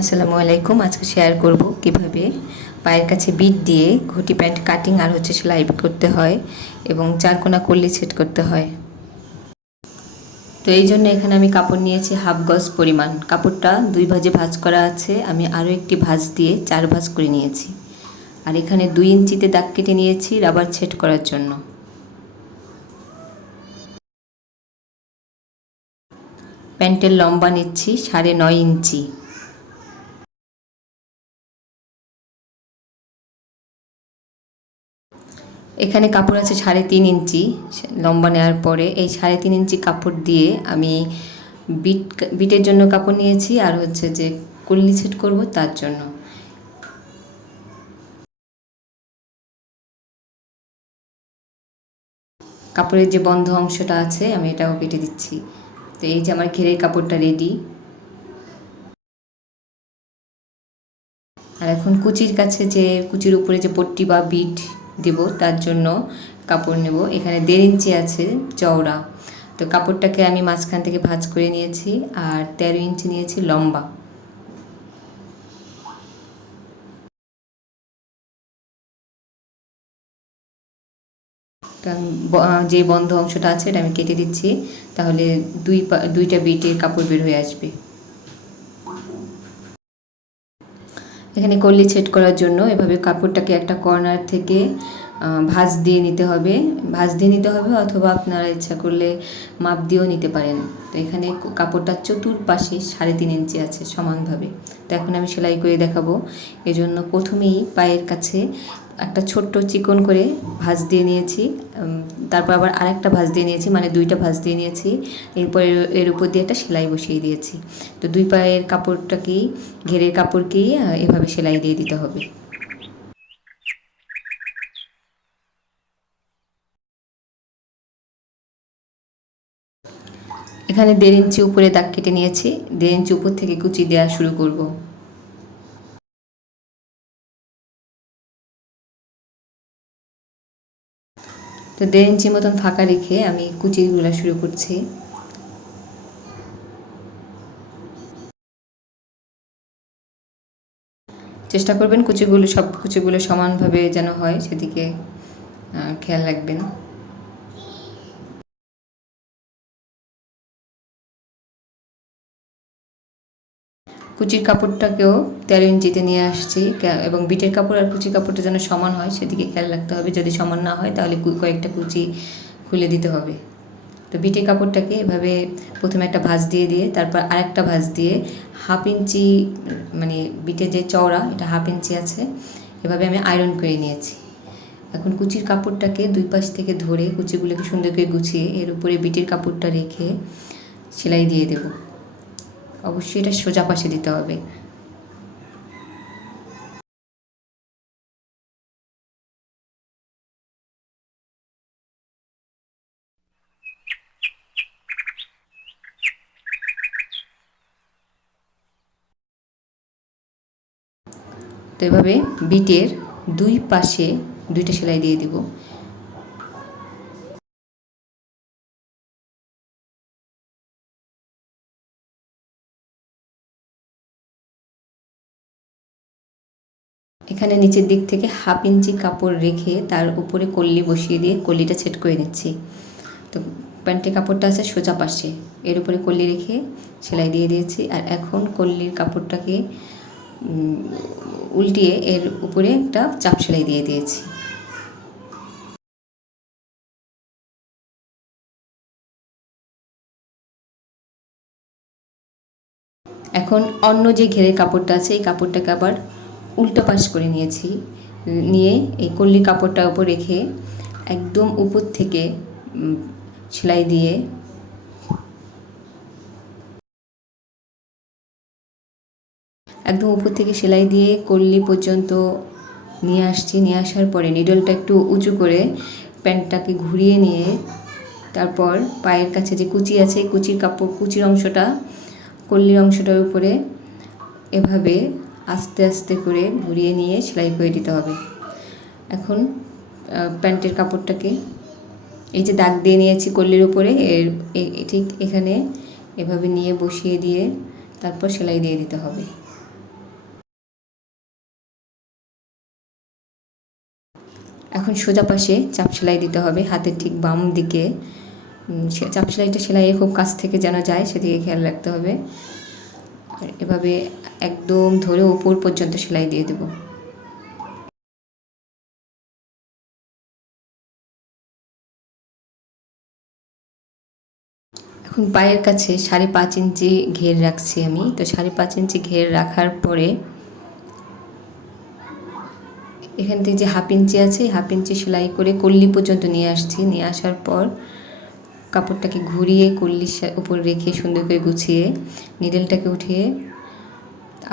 আসসালামু আলাইকুম। আজকে শেয়ার করব কিভাবে পায়ের কাছে বিট দিয়ে ঘটি প্যান্ট কাটিং আর সেলাই করতে হয় এবং চারকোনা কলি সেট করতে হয়। তো এই জন্য এখানে আমি কাপড় নিয়েছি হাফ গজ পরিমাণ। কাপড়টা 2 ভাঁজে ভাঁজ করা আছে, আমি আরও একটি ভাঁজ দিয়ে 4 ভাঁজ করে নিয়েছি। আর এখানে 2 ইঞ্চিতে দাগ কেটে নিয়েছি রাবার সেট করার জন্য। প্যান্টের লম্বা নিচ্ছি 9.5 ইঞ্চি। এখানে কাপড় আছে 3.5 ইঞ্চি লম্বা নেওয়ার পরে এই 3.5 ইঞ্চি কাপড় দিয়ে আমি বিটের জন্য কাপড় নিয়েছি আর যে কলি সেট করব তার জন্য। কাপড়ের যে বন্ধ অংশটা আছে আমি এটাও কেটে দিচ্ছি। তো এই যে আমার ঘেরের কাপড়টা রেডি। আর এখন কুচির কাছে যে কুচির উপরে যে পট্টি বা বিট দেব তার জন্য কাপড় নেব। এখানে 1.5 ইঞ্চি আছে চওড়া। তো কাপড়টাকে আমি মাঝখান থেকে ভাঁজ করে নিয়েছি আর 13 ইঞ্চি নিয়েছি লম্বা। যে বন্ধ অংশটা আছে এটা আমি কেটে দিচ্ছি, তাহলে দুইটা বিটের কাপড় বের হয়ে আসবে। এখানে কলি সেট করার জন্য এভাবে কাপড়টাকে একটা কর্নার থেকে ভাঁজ দিয়ে নিতে হবে। অথবা আপনারা ইচ্ছা করলে মাপ দিয়েও নিতে পারেন। তো এখানে কাপড়টা চতুর্পাশে 3.5 ইঞ্চি আছে সমানভাবে। তো এখন আমি সেলাই করে দেখাবো। এজন্য প্রথমেই পায়ের কাছে একটা ছোট্ট চিকন করে ভাঁজ দিয়ে নিয়েছি, তারপর আবার আরেকটা ভাঁজ দিয়ে নিয়েছি, মানে 2টা ভাঁজ দিয়ে নিয়েছি। এরপর এর উপর দিয়ে একটা সেলাই বসিয়ে দিয়েছি। তো 2 পায়ের কাপড়টাকেই ঘেরের কাপড়কেই এভাবে সেলাই দিয়ে দিতে হবে। এখানে 1.5 ইঞ্চি উপরে দাগ কেটে নিয়েছি, 1.5 ইঞ্চি উপর থেকে কুচি দেওয়া শুরু করব। তো 1.5 ইঞ্চি মতন ফাঁকা রেখে আমি কুচিগুলো শুরু করছি। চেষ্টা করবেন সব কুচিগুলো সমানভাবে যেন হয়, সেদিকে খেয়াল রাখবেন। কুচির কাপড়টাকেও 13 ইঞ্চিতে নিয়ে আসছি এবং বিটের কাপড় আর কুচির কাপড়টা যেন সমান হয় সেদিকে খেয়াল রাখতে হবে। যদি সমান না হয় তাহলে কয়েকটা কুচি খুলে দিতে হবে। তো বিটের কাপড়টাকে এভাবে প্রথমে একটা ভাঁজ দিয়ে তারপর আরেকটা ভাঁজ দিয়ে 1/2 ইঞ্চি, মানে বিটের যে চওড়া এটা 1/2 ইঞ্চি আছে, এভাবে আমি আয়রন করে নিয়েছি। এখন কুচির কাপড়টাকে 2 পাশ থেকে ধরে কুচিগুলোকে সুন্দর করে গুছিয়ে এর উপরে বিটের কাপড়টা রেখে সেলাই দিয়ে দেব। অবশ্যই এটা সোজা পাশে দিতে হবে। তো এভাবে বিটের 2 পাশে 2টা সেলাই দিয়ে দিব। এখানে নিচের দিক থেকে 1/2 ইঞ্চি কাপড় রেখে তার উপরে কল্লি বসিয়ে দিয়ে কল্লিটা সেট করে নিচ্ছি। তো প্যান্টের কাপড়টা আছে সোজা পাশে, এর উপরে কল্লি রেখে সেলাই দিয়ে দিয়েছি। আর এখন কল্লির কাপড়টাকে উল্টিয়ে এর উপরে একটা চাপ সেলাই দিয়ে দিয়েছি। এখন অন্য যে ঘেরের কাপড়টা আছে এই কাপড়টাকে আবার উল্টো পাশ করে নিয়েছি, নিয়ে এই কল্লির কাপড়টার উপর রেখে একদম উপর থেকে সেলাই দিয়ে কল্লি পর্যন্ত নিয়ে আসছি। নিয়ে আসার পরে নিডলটা একটু উঁচু করে প্যান্টটাকে ঘুরিয়ে নিয়ে তারপর পায়ের কাছে যে কুচি আছে কুচির অংশটা কল্লির অংশটার উপরে এভাবে আস্তে আস্তে করে ঘুরিয়ে নিয়ে সেলাই করে দিতে হবে। এখন প্যান্টের কাপড়টাকে এই যে দাগ দিয়ে নিয়েছি কল্লির উপরে ঠিক এখানে এভাবে নিয়ে বসিয়ে দিয়ে তারপর সেলাই দিয়ে দিতে হবে। এখন সোজা পাশে চাপ সেলাই দিতে হবে, হাতের ঠিক বাম দিকে। চাপ সেলাইটা সেলাইয়ে খুব কাছ থেকে যেন যায় সেদিকে খেয়াল রাখতে হবে। এভাবে একদম ধরে উপর পর্যন্ত সেলাই দিয়ে দেব। এখন পায়ের কাছে 5.5 ইঞ্চি ঘের রাখছি আমি। তো 5.5 ইঞ্চি ঘের রাখার পরে এখান থেকে যে 1/2 ইঞ্চি আছে, 1/2 ইঞ্চি সেলাই করে কল্লি পর্যন্ত নিয়ে আসছি। নিয়ে আসার পর কাপড়টাকে ঘুরিয়ে কল্লির উপর রেখে সুন্দর করে গুছিয়ে নিডেলটাকে উঠিয়ে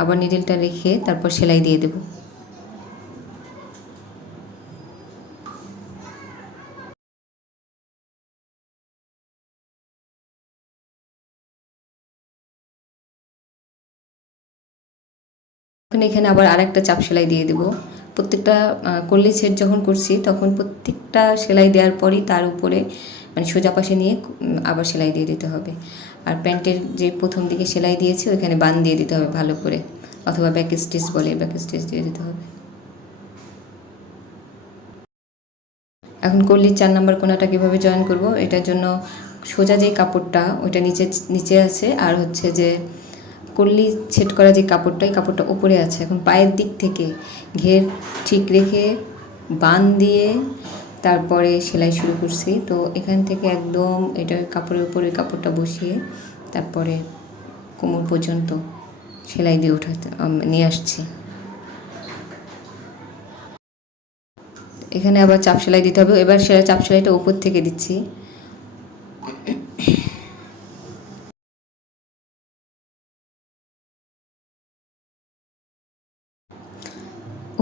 আবার নিডেলটা রেখে তারপর সেলাই দিয়ে দেব। এখন এখানে আবার আরেকটা চাপ সেলাই দিয়ে দেব। প্রত্যেকটা কল্লি সেট যখন করছি তখন প্রত্যেকটা সেলাই দেওয়ার পরই তার উপরে মানে সোজা পাশে নিয়ে আবার সেলাই দিয়ে দিতে হবে। আর প্যান্টের যে প্রথম দিকে সেলাই দিয়েছি ওইখানে বান দিয়ে দিতে হবে ভালো করে, অথবা ব্যাক স্টিচ বলে ব্যাক স্টিচ দিয়ে দিতে হবে। এখন কল্লির 4 নম্বর কোণাটা কীভাবে জয়েন করব, এটার জন্য সোজা যে কাপড়টা ওইটা নিচে আছে, আর হচ্ছে যে কল্লি সেট করা যে কাপড়টা, এই কাপড়টা উপরে আছে। এখন পায়ের দিক থেকে ঘের ঠিক রেখে বান দিয়ে তারপরে সেলাই শুরু করছি। তো এখান থেকে একদম এটা কাপড়ের উপরে কাপড়টা বসিয়ে তারপরে কোমর পর্যন্ত সেলাই দিয়ে নিয়ে আসছি। এখানে আবার চাপ সেলাই দিতে হবে। এবার চাপ সেলাইটা উপর থেকে দিচ্ছি।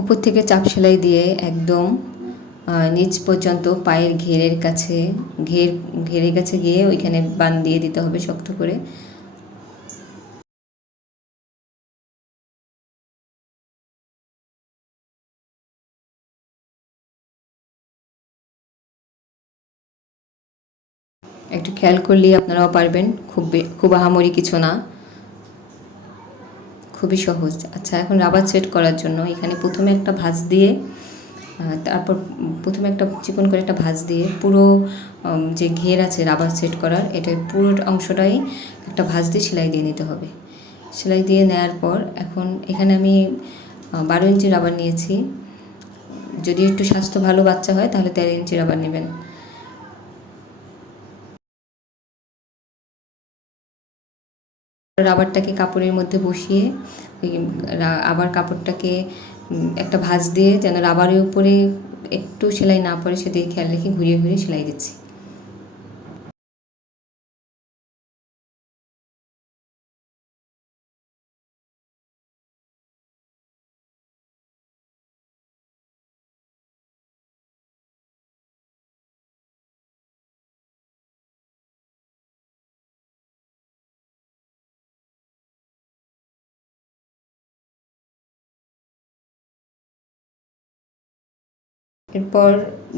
উপর থেকে চাপ সেলাই দিয়ে একদম নিচ পর্যন্ত পায়ের ঘেরের কাছে গিয়ে ওইখানে বান দিয়ে দিতে হবে শক্ত করে। একটু খেয়াল করলেই আপনারাও পারবেন, খুব আহামরি কিছু না, খুবই সহজ। আচ্ছা, এখন রাবার সেট করার জন্য এখানে প্রথমে একটা ভাঁজ দিয়ে তারপর প্রথমে একটা চিকন করে একটা ভাঁজ দিয়ে পুরো যে ঘের আছে রাবার সেট করার, এটার পুরো অংশটাই একটা ভাঁজ দিয়ে সেলাই দিয়ে নিতে হবে। সেলাই দিয়ে নেওয়ার পর এখন এখানে আমি 12 ইঞ্চি রাবার নিয়েছি। যদি একটু স্বাস্থ্য ভালো বাচ্চা হয় তাহলে 13 ইঞ্চি রাবার নেবেন। রাবারটাকে কাপড়ের মধ্যে বসিয়ে আবার কাপড়টাকে একটা ভাঁজ দিয়ে যেন রাবারের উপরে একটু সেলাই না পড়ে সেদিকে খেয়াল রেখে ঘুরিয়ে ঘুরিয়ে সেলাই দিচ্ছি। এরপর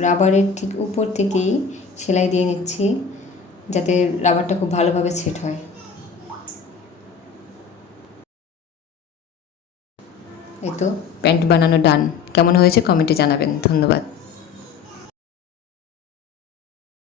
রাবারের ঠিক উপর থেকেই সেলাই দিয়ে নিচ্ছি যাতে রাবারটা খুব ভালোভাবে সেট হয়। এই তো প্যান্ট বানানো ডান। কেমন হয়েছে কমেন্টে জানাবেন। ধন্যবাদ।